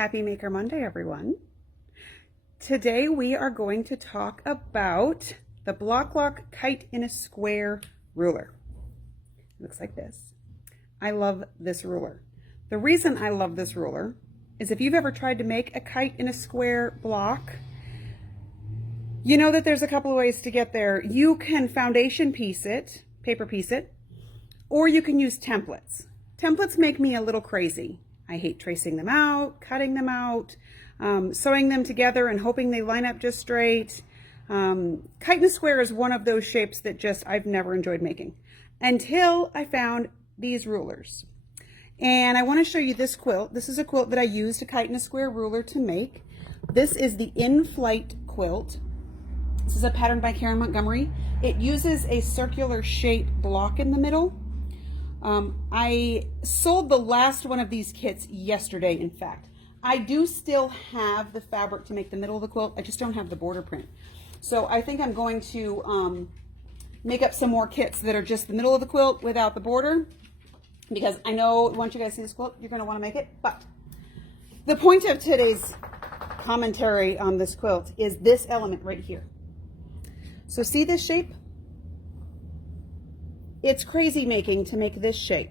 Happy Maker Monday, everyone. Today we are going to talk about the Block Lock Kite in a Square ruler. It looks like this. I love this ruler. The reason I love this ruler is if you've ever tried to make a kite in a square block, you know that there's a couple of ways to get there. You can foundation piece it, paper piece it, or you can use templates. Templates make me a little crazy. I hate tracing them out, cutting them out, sewing them together and hoping they line up just straight. Kite in a square is one of those shapes that I've never enjoyed making until I found these rulers. And I want to show you this quilt. This is a quilt that I used a kite in a square ruler to make. This is the Flight Quilt. This is a pattern by Karen Montgomery. It uses a circular shape block in the middle. I sold the last one of these kits yesterday, in fact. I do still have the fabric to make the middle of the quilt. I just don't have the border print. So I think I'm going to make up some more kits that are just the middle of the quilt without the border, because I know once you guys see this quilt, you're going to want to make it. But the point of today's commentary on this quilt is this element right here. So see this shape? It's crazy making to make this shape.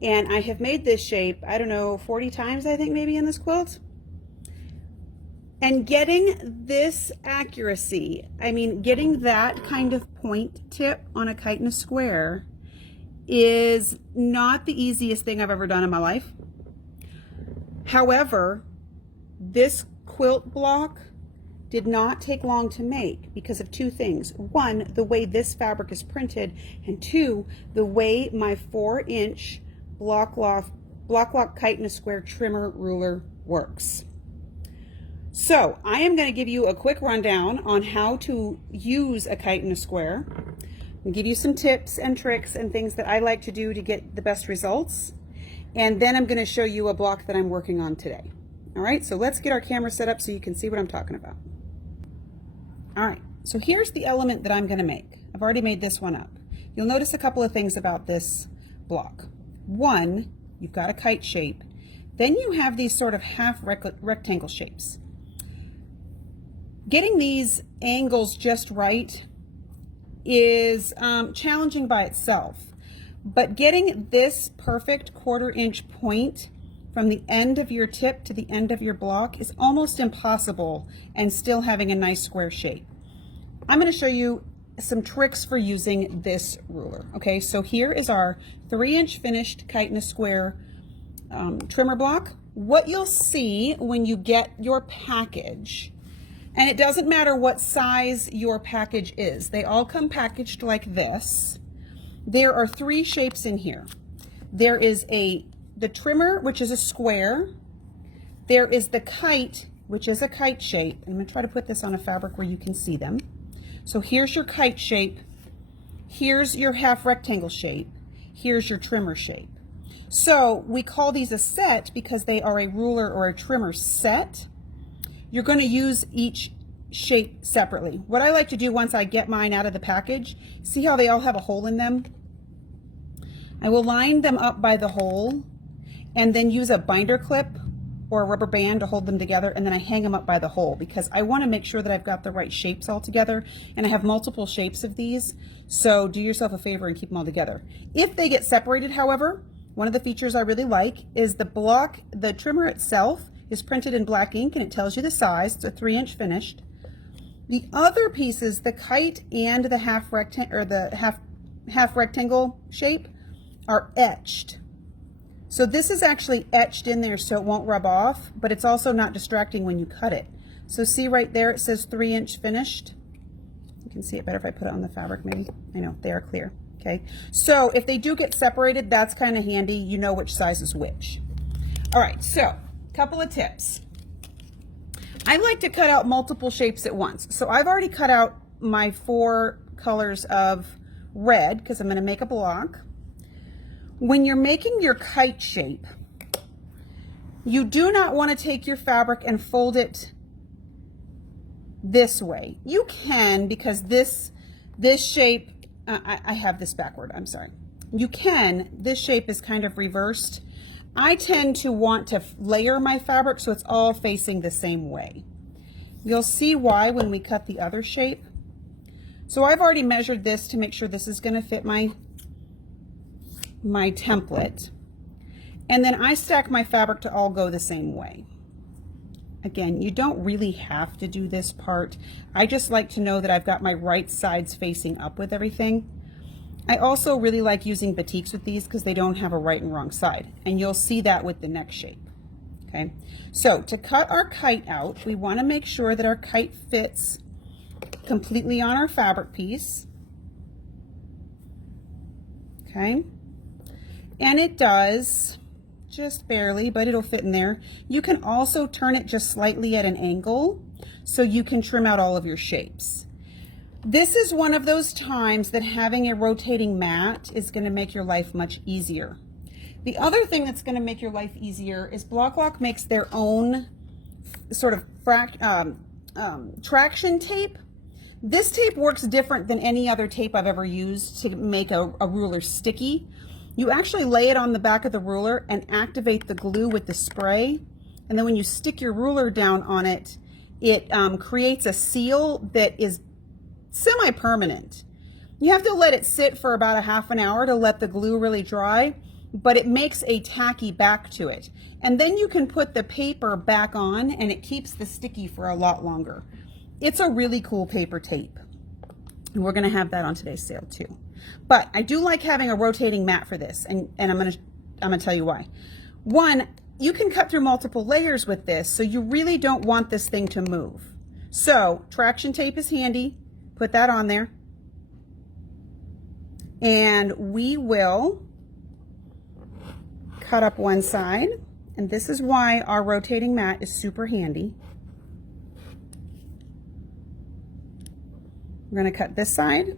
And I have made this shape, I don't know, 40 times, I think, maybe in this quilt. And getting this accuracy, I mean, getting that kind of point tip on a kite in a square is not the easiest thing I've ever done in my life. However, this quilt block did not take long to make because of two things. One, the way this fabric is printed, and two, the way my 4-inch block lock kite in a square trimmer ruler works. So I am going to give you a quick rundown on how to use a kite in a square and give you some tips and tricks and things that I like to do to get the best results. And then I'm going to show you a block that I'm working on today. All right, so let's get our camera set up so you can see what I'm talking about. All right, so here's the element that I'm going to make. I've already made this one up. You'll notice a couple of things about this block. One, you've got a kite shape. Then you have these sort of half rectangle shapes. Getting these angles just right is challenging by itself, but getting this perfect 1/4 inch point from the end of your tip to the end of your block is almost impossible, and still having a nice square shape. I'm going to show you some tricks for using this ruler. Okay, so here is our 3-inch finished kite in a square trimmer block. What you'll see when you get your package, and it doesn't matter what size your package is, they all come packaged like this. There are 3 shapes in here. There is the trimmer, which is a square. There is the kite, which is a kite shape. I'm going to try to put this on a fabric where you can see them. So here's your kite shape. Here's your half rectangle shape. Here's your trimmer shape. So we call these a set because they are a ruler or a trimmer set. You're going to use each shape separately. What I like to do once I get mine out of the package, see how they all have a hole in them? I will line them up by the hole and then use a binder clip or a rubber band to hold them together, and then I hang them up by the hole because I want to make sure that I've got the right shapes all together, and I have multiple shapes of these, so do yourself a favor and keep them all together. If they get separated, however, one of the features I really like is the trimmer itself is printed in black ink and it tells you the size. It's a 3-inch finished. The other pieces, the kite and the half rectangle shape, are etched. So this is actually etched in there so it won't rub off, but it's also not distracting when you cut it. So see right there, it says 3-inch finished. You can see it better if I put it on the fabric maybe. I know, they are clear. Okay, so if they do get separated, that's kind of handy. You know which size is which. All right, so couple of tips. I like to cut out multiple shapes at once. So I've already cut out my 4 colors of red because I'm going to make a block. When you're making your kite shape, you do not want to take your fabric and fold it this way. You can, because this shape, I have this backward, I'm sorry. You can, this shape is kind of reversed. I tend to want to layer my fabric so it's all facing the same way. You'll see why when we cut the other shape. So I've already measured this to make sure this is going to fit my template. And then I stack my fabric to all go the same way. Again, you don't really have to do this part. I just like to know that I've got my right sides facing up with everything. I also really like using batiks with these because they don't have a right and wrong side. And you'll see that with the neck shape. Okay, so to cut our kite out, we want to make sure that our kite fits completely on our fabric piece. Okay, and it does, just barely, but it'll fit in there. You can also turn it just slightly at an angle so you can trim out all of your shapes. This is one of those times that having a rotating mat is going to make your life much easier. The other thing that's going to make your life easier is Block Lock makes their own sort of traction tape. This tape works different than any other tape I've ever used to make a ruler sticky. You actually lay it on the back of the ruler and activate the glue with the spray. And then when you stick your ruler down on it, it creates a seal that is semi-permanent. You have to let it sit for about a half an hour to let the glue really dry, but it makes a tacky back to it. And then you can put the paper back on and it keeps the sticky for a lot longer. It's a really cool paper tape. And we're gonna have that on today's sale too. But I do like having a rotating mat for this, and I'm gonna tell you why. One, you can cut through multiple layers with this, so you really don't want this thing to move. So traction tape is handy. Put that on there. And we will cut up one side, and this is why our rotating mat is super handy. We're going to cut this side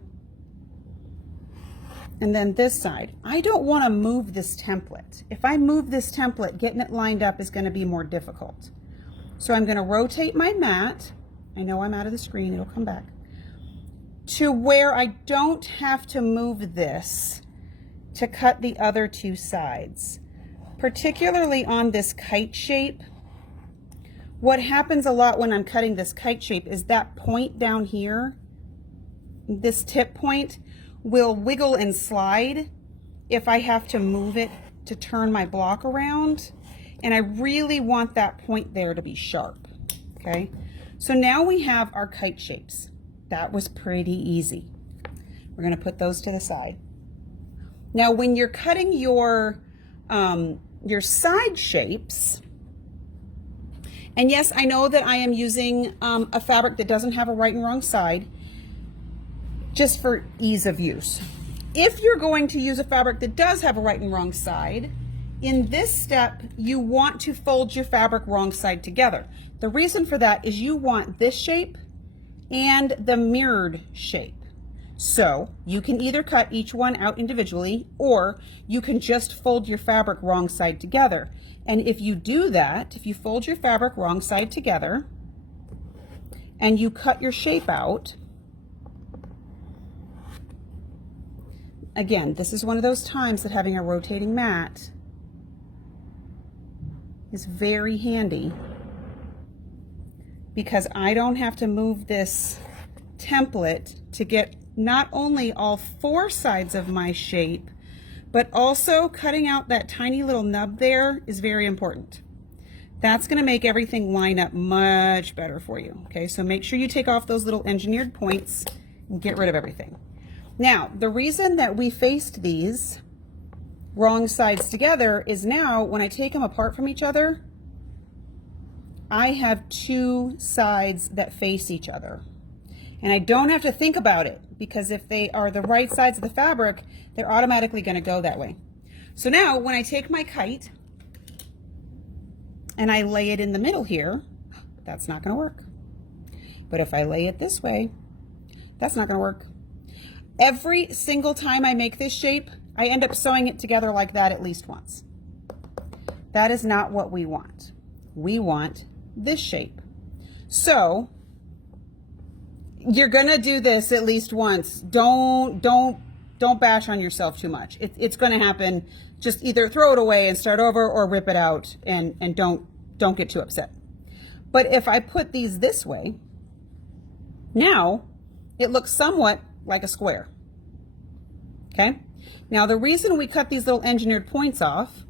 and then this side. I don't want to move this template. If I move this template, getting it lined up is going to be more difficult. So I'm going to rotate my mat. I know I'm out of the screen, it'll come back, to where I don't have to move this to cut the other two sides. Particularly on this kite shape, what happens a lot when I'm cutting this kite shape is that point down here, this tip point, will wiggle and slide if I have to move it to turn my block around. And I really want that point there to be sharp. Okay, so now we have our kite shapes. That was pretty easy. We're going to put those to the side. Now when you're cutting your side shapes, and yes, I know that I am using a fabric that doesn't have a right and wrong side, just for ease of use. If you're going to use a fabric that does have a right and wrong side, in this step, you want to fold your fabric wrong side together. The reason for that is you want this shape and the mirrored shape. So you can either cut each one out individually, or you can just fold your fabric wrong side together. And if you do that, if you fold your fabric wrong side together and you cut your shape out, again, this is one of those times that having a rotating mat is very handy, because I don't have to move this template to get not only all four sides of my shape, but also cutting out that tiny little nub there is very important. That's going to make everything line up much better for you. Okay, so make sure you take off those little engineered points and get rid of everything. Now, the reason that we faced these wrong sides together is now when I take them apart from each other, I have two sides that face each other. And I don't have to think about it, because if they are the right sides of the fabric, they're automatically going to go that way. So now when I take my kite and I lay it in the middle here, that's not going to work. But if I lay it this way, that's not going to work. Every single time I make this shape, I end up sewing it together like that at least once. That is not what we want. We want this shape. So you're gonna do this at least once. Don't bash on yourself too much. It's gonna happen just either throw it away and start over, or rip it out and don't get too upset. But if I put these this way, now it looks somewhat like a square. Okay? Now the reason we cut these little engineered points off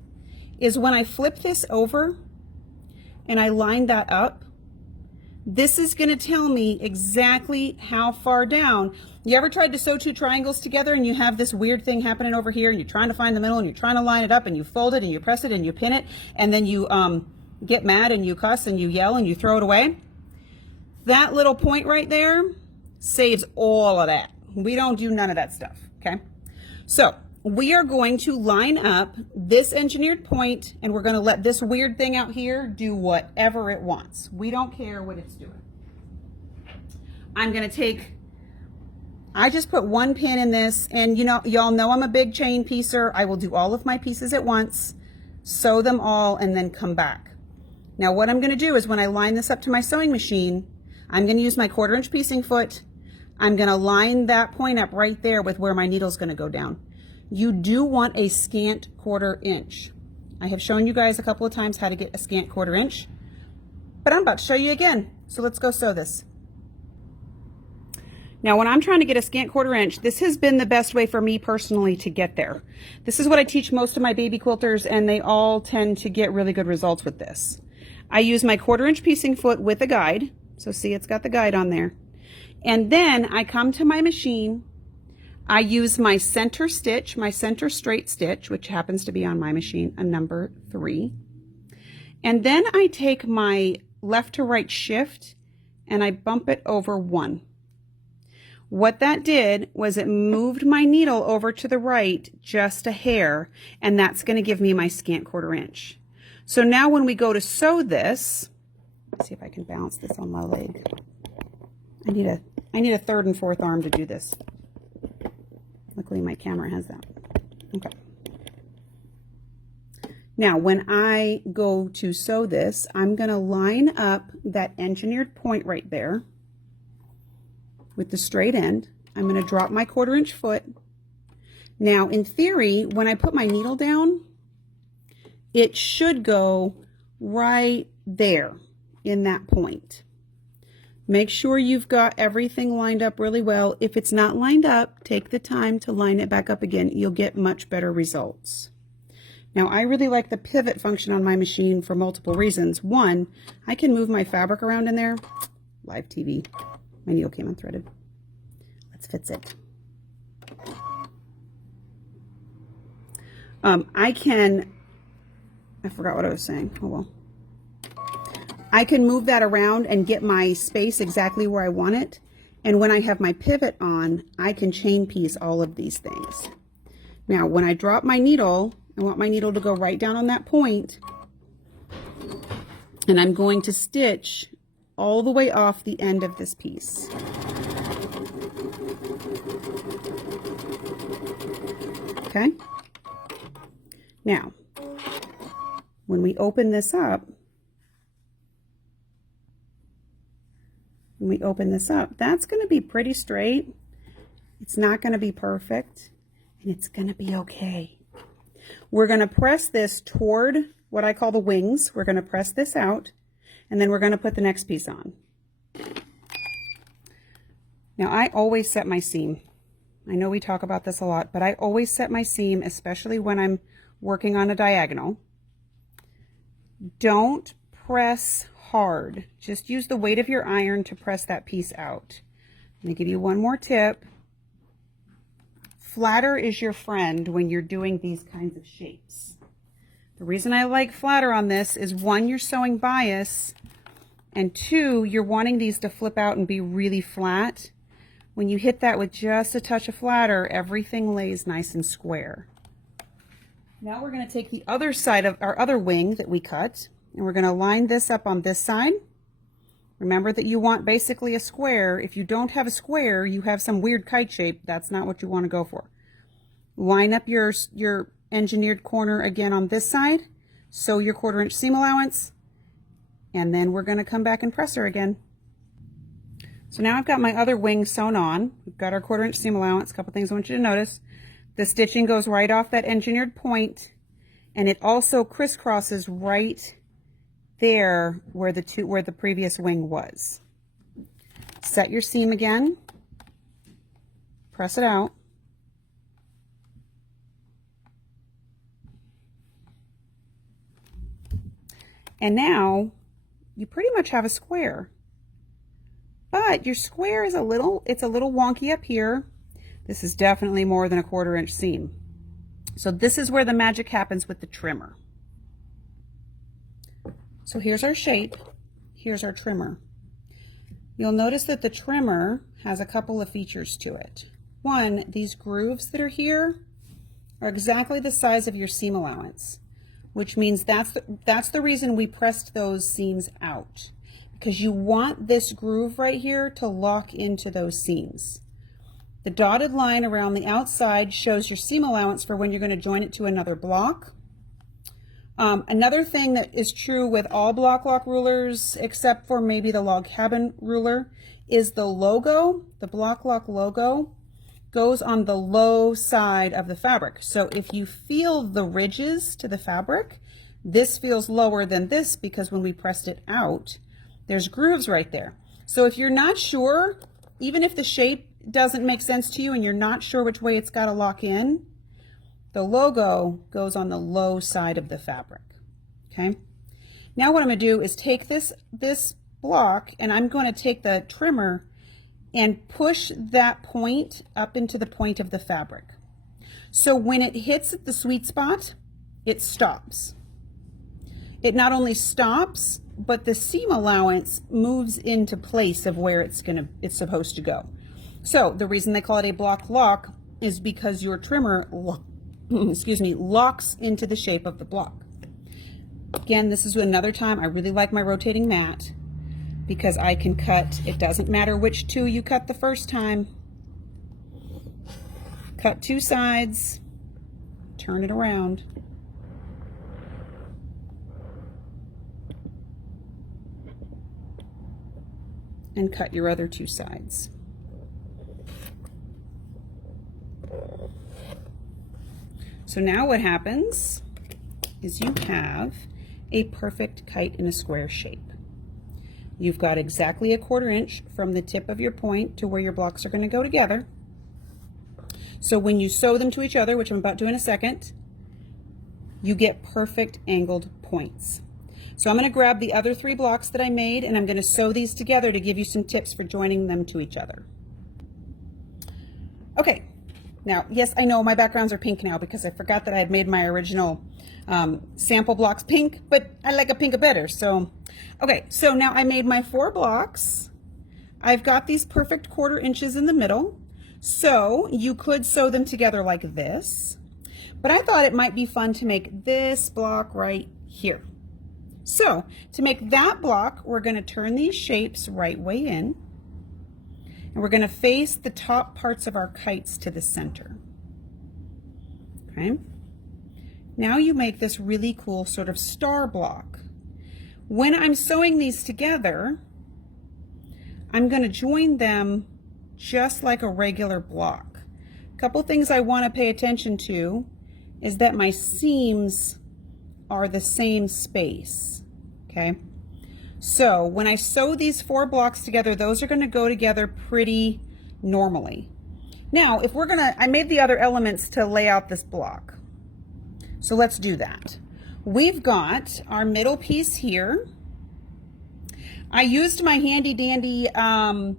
is when I flip this over and I line that up, this is going to tell me exactly how far down. You ever tried to sew two triangles together and you have this weird thing happening over here and you're trying to find the middle and you're trying to line it up and you fold it and you press it and you pin it and then you get mad and you cuss and you yell and you throw it away? That little point right there saves all of that. We don't do none of that stuff, okay? So we are going to line up this engineered point and we're going to let this weird thing out here do whatever it wants. We don't care what it's doing. I'm going to take, I just put one pin in this, and you know, y'all know I'm a big chain piecer. I will do all of my pieces at once, sew them all, and then come back. Now what I'm going to do is when I line this up to my sewing machine, I'm going to use my 1/4 inch piecing foot. I'm going to line that point up right there with where my needle's going to go down. You do want a scant 1/4 inch. I have shown you guys a couple of times how to get a scant 1/4 inch, but I'm about to show you again. So let's go sew this. Now when I'm trying to get a scant 1/4 inch, this has been the best way for me personally to get there. This is what I teach most of my baby quilters, and they all tend to get really good results with this. I use my 1/4 inch piecing foot with a guide. So see, it's got the guide on there. And then I come to my machine. I use my center stitch, my center straight stitch, which happens to be on my machine a number 3. And then I take my left to right shift and I bump it over 1. What that did was it moved my needle over to the right just a hair, and that's going to give me my scant 1/4 inch. So now when we go to sew this, let's see if I can balance this on my leg. I need a 3rd and 4th arm to do this. Luckily my camera has that. Okay. Now when I go to sew this, I'm going to line up that engineered point right there with the straight end. I'm going to drop my 1/4 inch foot. Now in theory, when I put my needle down, it should go right there in that point. Make sure you've got everything lined up really well. If it's not lined up, take the time to line it back up again. You'll get much better results. Now, I really like the pivot function on my machine for multiple reasons. One, I can move my fabric around in there. Live TV. My needle came unthreaded. Let's fix it. I forgot what I was saying. Oh well. I can move that around and get my space exactly where I want it. And when I have my pivot on, I can chain piece all of these things. Now, when I drop my needle, I want my needle to go right down on that point. And I'm going to stitch all the way off the end of this piece. Okay? Now, when we open this up, that's going to be pretty straight. It's not going to be perfect, and it's going to be okay. We're going to press this toward what I call the wings. We're going to press this out, and then we're going to put the next piece on. Now, I always set my seam. I know we talk about this a lot, but I always set my seam, especially when I'm working on a diagonal. Don't press hard. Just use the weight of your iron to press that piece out. Let me give you one more tip. Flatter is your friend when you're doing these kinds of shapes. The reason I like flatter on this is 1, you're sewing bias, and 2, you're wanting these to flip out and be really flat. When you hit that with just a touch of flatter, everything lays nice and square. Now we're going to take the other side of our other wing that we cut, and we're going to line this up on this side. Remember that you want basically a square. If you don't have a square, you have some weird kite shape. That's not what you want to go for. Line up your engineered corner again on this side. Sew your 1/4 inch seam allowance. And then we're going to come back and press her again. So now I've got my other wing sewn on. We've got our 1/4 inch seam allowance. A couple things I want you to notice. The stitching goes right off that engineered point. and it also crisscrosses right there where the previous wing was. Set your seam again, press it out, and now you pretty much have a square. But your square is it's a little wonky up here. This is definitely more than a 1/4 inch seam. So this is where the magic happens with the trimmer. So here's our shape, here's our trimmer. You'll notice that the trimmer has a couple of features to it. One, these grooves that are here are exactly the size of your seam allowance, which means that's the reason we pressed those seams out, because you want this groove right here to lock into those seams. The dotted line around the outside shows your seam allowance for when you're going to join it to another block. Another thing that is true with all block lock rulers, except for maybe the log cabin ruler, is the logo, the block lock logo, goes on the low side of the fabric. So if you feel the ridges to the fabric, this feels lower than this because when we pressed it out, there's grooves right there. So if you're not sure, even if the shape doesn't make sense to you and you're not sure which way it's got to lock in, the logo goes on the low side of the fabric. Okay. Now what I'm going to do is take this block, and I'm going to take the trimmer and push that point up into the point of the fabric. So when it hits the sweet spot, it stops. It not only stops, but the seam allowance moves into place of where it's supposed to go. So the reason they call it a block lock is because your trimmer locks into the shape of the block. Again, this is another time I really like my rotating mat because I can cut. It doesn't matter which two you cut the first time. Cut two sides, turn it around. And cut your other two sides. So now what happens is you have a perfect kite in a square shape. You've got exactly a 1/4 inch from the tip of your point to where your blocks are going to go together. So when you sew them to each other, which I'm about to in a second, you get perfect angled points. So I'm going to grab the other 3 blocks that I made, and I'm going to sew these together to give you some tips for joining them to each other. Okay. Now, yes, I know my backgrounds are pink now because I forgot that I had made my original sample blocks pink, but I like a pink better. So, okay, so now I made my 4 blocks. I've got these perfect 1/4 inches in the middle. So you could sew them together like this, but I thought it might be fun to make this block right here. So to make that block, we're going to turn these shapes right way in. And we're going to face the top parts of our kites to the center. Okay. Now you make this really cool sort of star block. When I'm sewing these together, I'm going to join them just like a regular block. A couple things I want to pay attention to is that my seams are the same space. Okay. So when I sew these 4 blocks together, those are going to go together pretty normally. Now, if I made the other elements to lay out this block. So let's do that. We've got our middle piece here. I used my handy dandy half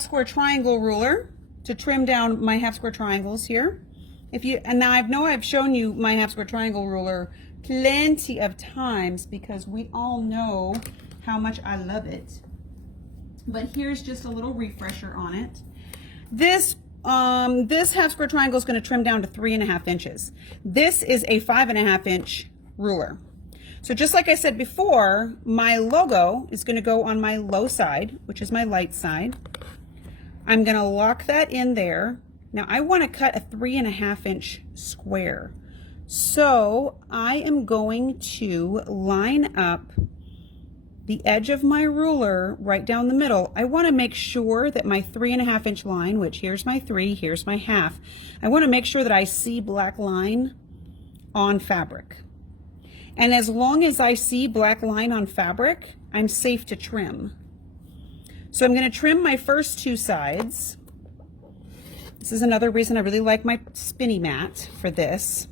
square triangle ruler to trim down my half square triangles here. And now I know I've shown you my half square triangle ruler plenty of times because we all know how much I love it. But here's just a little refresher on it. This half square triangle is going to trim down to 3.5 inches. This is a 5.5 inch ruler. So just like I said before, my logo is going to go on my low side, which is my light side. I'm going to lock that in there. Now I want to cut a 3.5 inch square. So I am going to line up the edge of my ruler right down the middle. I want to make sure that my 3.5 inch line, which here's my 3, here's my half. I want to make sure that I see black line on fabric. And as long as I see black line on fabric, I'm safe to trim. So I'm going to trim my first two sides. This is another reason I really like my spinny mat for this.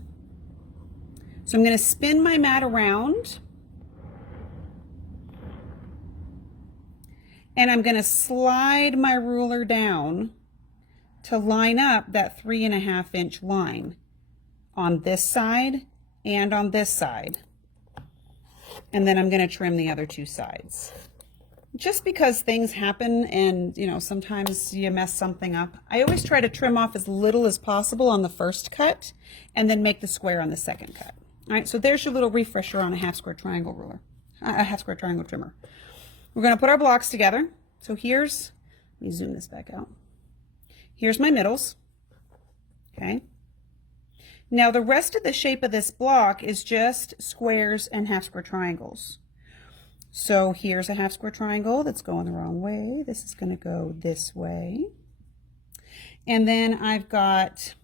So I'm going to spin my mat around. And I'm going to slide my ruler down to line up that 3.5 inch line on this side and on this side. And then I'm going to trim the other two sides. Just because things happen and, you know, sometimes you mess something up, I always try to trim off as little as possible on the first cut and then make the square on the second cut. All right, so there's your little refresher on a half square triangle ruler, a half square triangle trimmer. We're going to put our blocks together. So here's, let me zoom this back out. Here's my middles. Okay. Now the rest of the shape of this block is just squares and half square triangles. So here's a half square triangle that's going the wrong way. This is going to go this way. And then I've got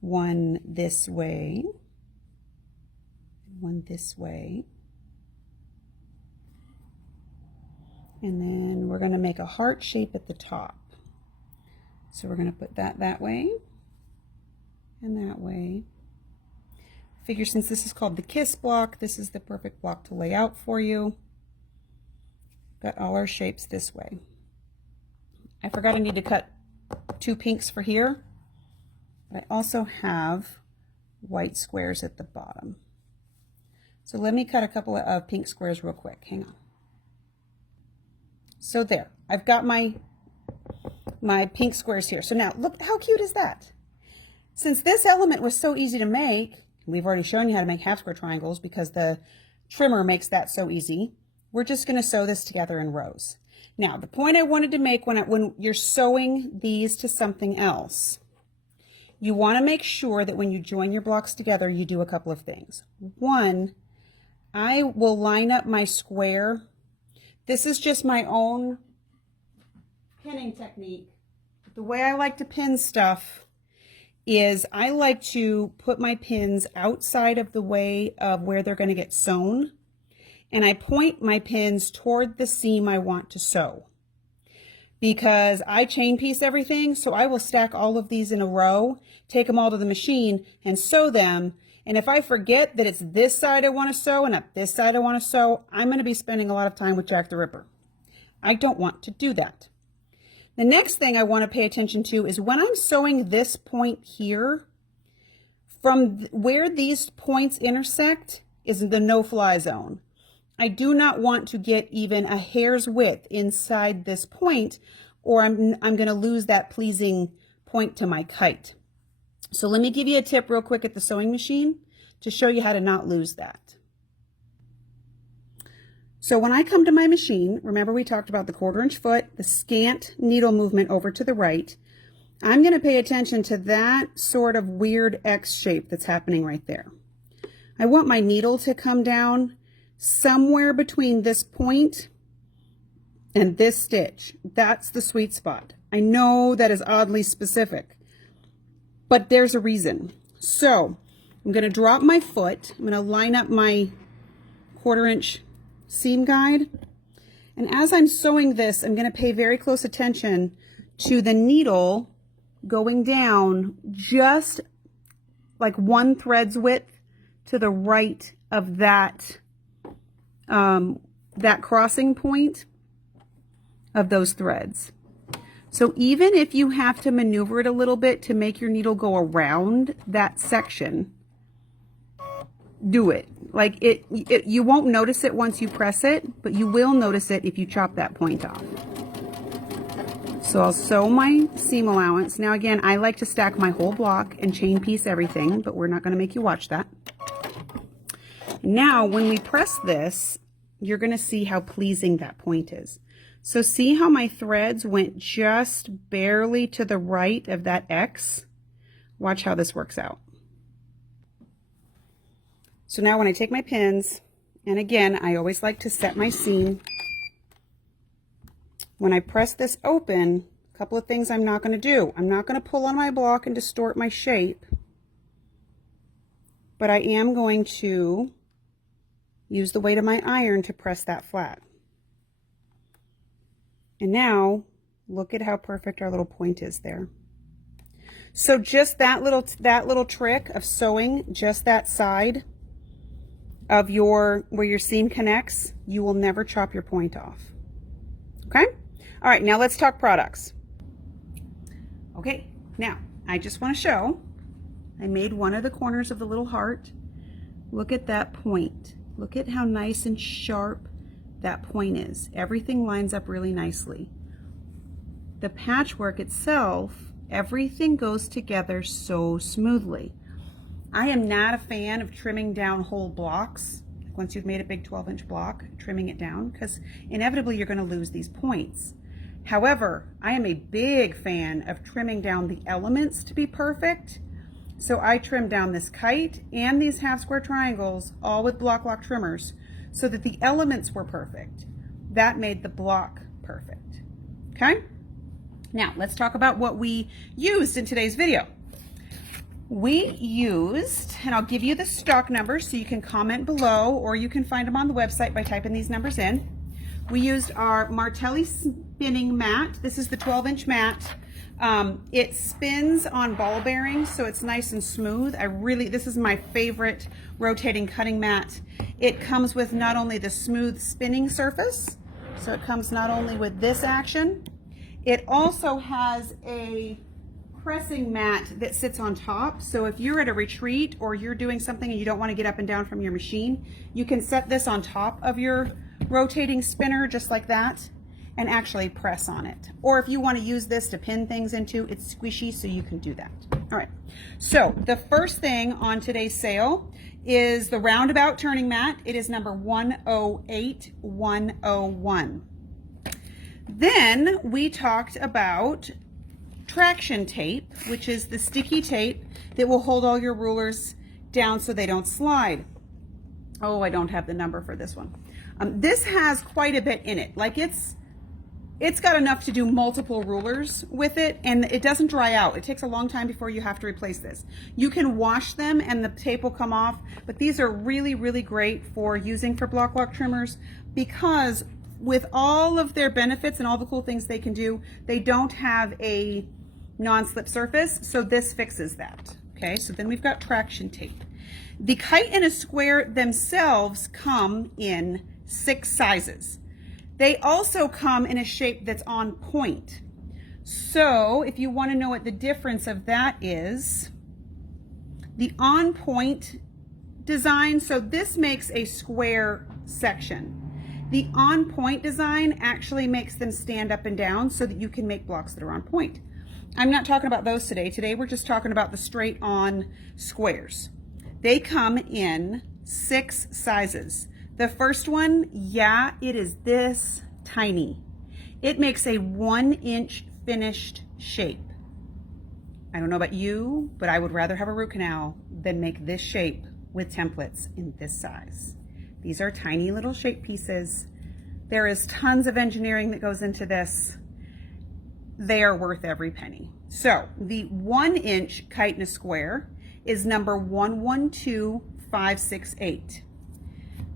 one this way, one this way. And then we're going to make a heart shape at the top. So we're going to put that that way and that way. Figure since this is called the kiss block, this is the perfect block to lay out for you. Got all our shapes this way. I forgot I need to cut 2 pinks for here. But I also have white squares at the bottom. So let me cut a couple of pink squares real quick. Hang on. So there, I've got my pink squares here. So now look, how cute is that? Since this element was so easy to make, we've already shown you how to make half square triangles because the trimmer makes that so easy. We're just going to sew this together in rows. Now, the point I wanted to make when you're sewing these to something else, you want to make sure that when you join your blocks together, you do a couple of things. One, I will line up my square. This is just my own pinning technique. The way I like to pin stuff is I like to put my pins outside of the way of where they're going to get sewn. And I point my pins toward the seam I want to sew. Because I chain piece everything, so I will stack all of these in a row, take them all to the machine and sew them. And if I forget that it's this side I want to sew and not this side I want to sew, I'm going to be spending a lot of time with Jack the Ripper. I don't want to do that. The next thing I want to pay attention to is when I'm sewing this point here, from where these points intersect is the no-fly zone. I do not want to get even a hair's width inside this point, or I'm going to lose that pleasing point to my kite. So let me give you a tip real quick at the sewing machine to show you how to not lose that. So when I come to my machine, remember we talked about the 1/4 inch foot, the scant needle movement over to the right. I'm going to pay attention to that sort of weird X shape that's happening right there. I want my needle to come down somewhere between this point and this stitch. That's the sweet spot. I know that is oddly specific, but there's a reason. So I'm going to drop my foot. I'm going to line up my 1/4 inch seam guide. And as I'm sewing this, I'm going to pay very close attention to the needle going down just like 1 thread's width to the right of that that crossing point of those threads. So even if you have to maneuver it a little bit to make your needle go around that section, do it. Like you won't notice it once you press it, but you will notice it if you chop that point off. So I'll sew my seam allowance. Now again, I like to stack my whole block and chain piece everything, but we're not going to make you watch that. Now, when we press this, you're going to see how pleasing that point is. So see how my threads went just barely to the right of that X? Watch how this works out. So now when I take my pins, and again, I always like to set my seam. When I press this open, a couple of things I'm not going to do. I'm not going to pull on my block and distort my shape. but I am going to use the weight of my iron to press that flat. And now look at how perfect our little point is there. So just that little trick of sewing just that side of where your seam connects, you will never chop your point off. Okay? All right, now let's talk products. Okay, now I just want to show, I made one of the corners of the little heart. Look at that point. Look at how nice and sharp that point is. Everything lines up really nicely. The patchwork itself, everything goes together so smoothly. I am not a fan of trimming down whole blocks. Once you've made a big 12-inch block, trimming it down, because inevitably you're going to lose these points. However, I am a big fan of trimming down the elements to be perfect. So I trimmed down this kite and these half square triangles all with block lock trimmers so that the elements were perfect. That made the block perfect. Okay? Now let's talk about what we used in today's video. We used, and I'll give you the stock numbers so you can comment below, or you can find them on the website by typing these numbers in. We used our Martelli spinning mat. This is the 12-inch mat. It spins on ball bearings, so it's nice and smooth. This is my favorite rotating cutting mat. It comes with not only the smooth spinning surface, so it comes not only with this action, it also has a pressing mat that sits on top. So if you're at a retreat or you're doing something and you don't want to get up and down from your machine, you can set this on top of your rotating spinner just like that and actually press on it. Or if you want to use this to pin things into, it's squishy, so you can do that. All right, so the first thing on today's sale is the roundabout turning mat. It is number 108101. Then we talked about traction tape, which is the sticky tape that will hold all your rulers down so they don't slide. Oh, I don't have the number for this one. This has quite a bit in it. Like it's got enough to do multiple rulers with it, and it doesn't dry out. It takes a long time before you have to replace this. You can wash them and the tape will come off, but these are really, really great for using for block lock trimmers because with all of their benefits and all the cool things they can do, they don't have a non-slip surface, so this fixes that. Okay, so then we've got traction tape. The Kite in a Square themselves come in 6 sizes. They also come in a shape that's on point. So if you want to know what the difference of that is, the on point design, so this makes a square section. The on point design actually makes them stand up and down so that you can make blocks that are on point. I'm not talking about those today. Today we're just talking about the straight on squares. They come in 6 sizes. The first one, yeah, it is this tiny. It makes a 1-inch finished shape. I don't know about you, but I would rather have a root canal than make this shape with templates in this size. These are tiny little shape pieces. There is tons of engineering that goes into this. They are worth every penny. So the 1-inch Kite in a Square is number 112568.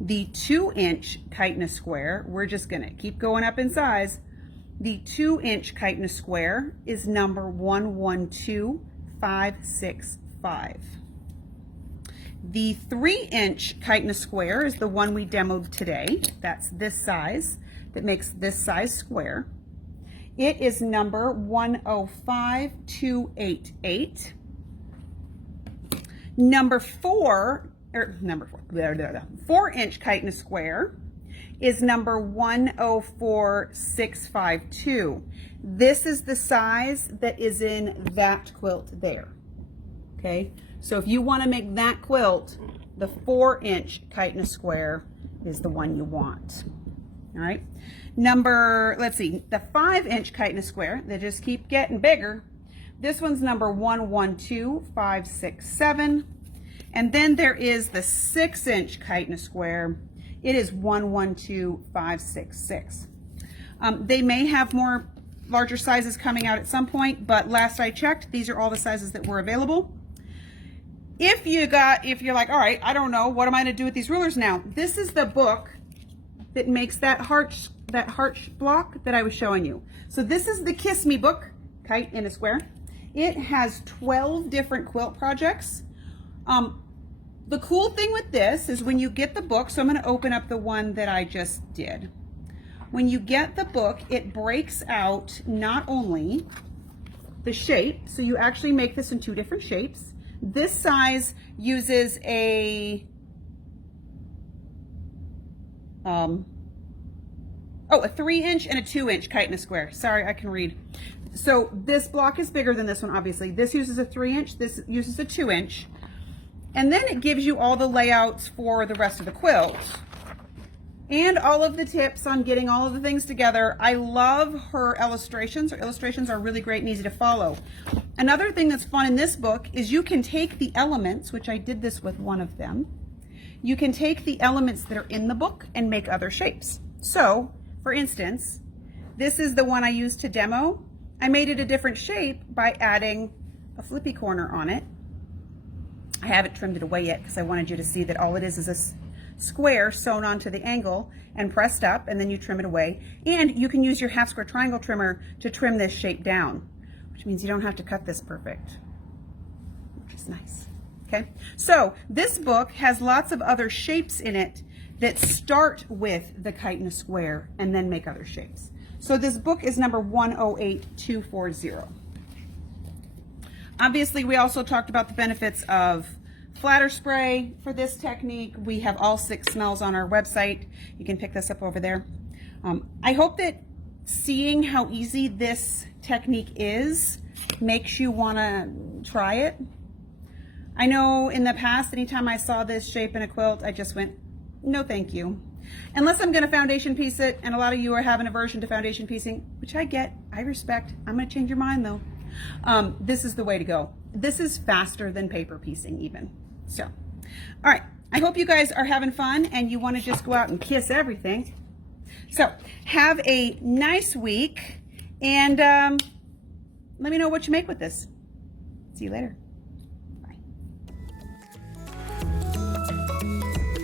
The 2-inch Kite in a Square, we're just gonna keep going up in size. The 2-inch Kite in a Square is number 112565. The 3-inch Kite in a Square is the one we demoed today. That's this size, that makes this size square. It is number 105288. Number 4-inch Kite in a Square is number 104652. This is the size that is in that quilt there. Okay, so if you want to make that quilt, the 4-inch Kite in a Square is the one you want. All right, let's see, the 5-inch Kite in a Square, they just keep getting bigger. This one's number 112567. And then there is the 6-inch Kite in a Square. It is 112566. They may have more larger sizes coming out at some point, but last I checked, these are all the sizes that were available. if you're like, all right, I don't know, what am I going to do with these rulers now? This is the book that makes that heart block that I was showing you. So this is the Kiss Me book, Kite in a Square. It has 12 different quilt projects. The cool thing with this is when you get the book, so I'm going to open up the one that I just did. When you get the book, it breaks out not only the shape, so you actually make this in 2 different shapes. This size uses a a 3-inch and a 2-inch Kite in a Square. Sorry, I can read. So this block is bigger than this one, obviously. This uses a 3-inch, this uses a 2-inch. And then it gives you all the layouts for the rest of the quilt and all of the tips on getting all of the things together. I love her illustrations. Her illustrations are really great and easy to follow. Another thing that's fun in this book is you can take the elements, which I did this with one of them. You can take the elements that are in the book and make other shapes. So, for instance, this is the one I used to demo. I made it a different shape by adding a flippy corner on it. I haven't trimmed it away yet because I wanted you to see that all it is a square sewn onto the angle and pressed up, and then you trim it away. And you can use your half square triangle trimmer to trim this shape down, which means you don't have to cut this perfect, which is nice. Okay, so this book has lots of other shapes in it that start with the Kite in a Square and then make other shapes. So this book is number 108240. Obviously, we also talked about the benefits of flatter spray for this technique. We have all 6 smells on our website. You can pick this up over there. I hope that seeing how easy this technique is makes you want to try it. I know in the past, anytime I saw this shape in a quilt, I just went, no thank you. Unless I'm going to foundation piece it, and a lot of you are having aversion to foundation piecing, which I get, I respect. I'm going to change your mind though. This is the way to go. This is faster than paper piecing even. So, all right. I hope you guys are having fun and you want to just go out and kiss everything. So, have a nice week and let me know what you make with this. See you later.